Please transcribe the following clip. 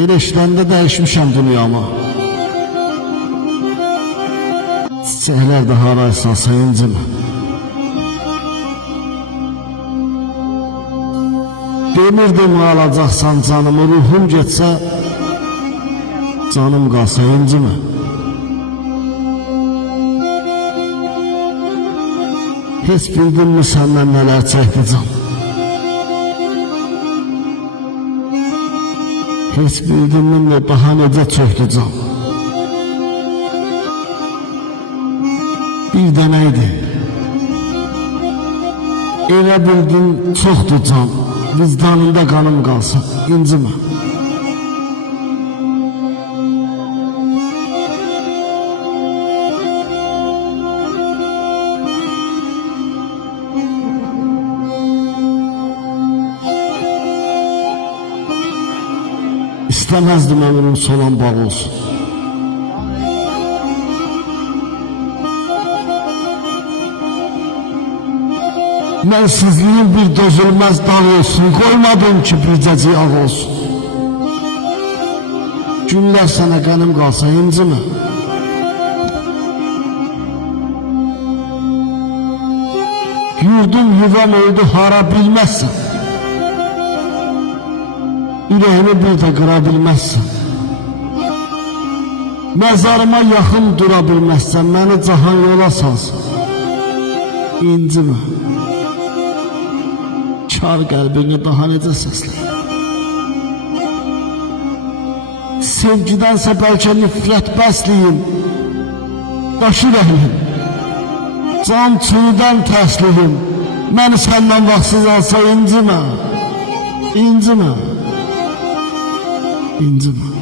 Elə işləndə dəyişmişəm dünyamı. Çiçəklər də haraysa sayıncımı. Demirdim alacaqsan canımı, ruhum getsə canım qalsa incimə. Heç bildinmi səndən nələr çəkdi can? Heç bildinmi daha necə çöktü can? Bir dənəydi. Elə bildin çoxdu can. Vicdanında qanım qalsa incimə. İstəməzdim ömrüm solan bağ olsun. Mənsizliyin bir dözülməz dağ olsun. Qoymadım ki bircəcik ağ olsun. Günlər sənə qənim qalsa incimə. Yurdum yuvam oldu hara bilməzsən. Ürəyini bir də qıra bilməzsən. Məzarıma yaxın dura bilməzsən. Məni cahan yola salsın. İncimə. Kar qəlbini daha necə səsləyir? Sevgidənsə bəlkə nifrət bəsliyim. Daşı rəhlim. Can çiğdən təsliyim. Məni səndən vaxtsız alsa incimə. İncimə. İncimə.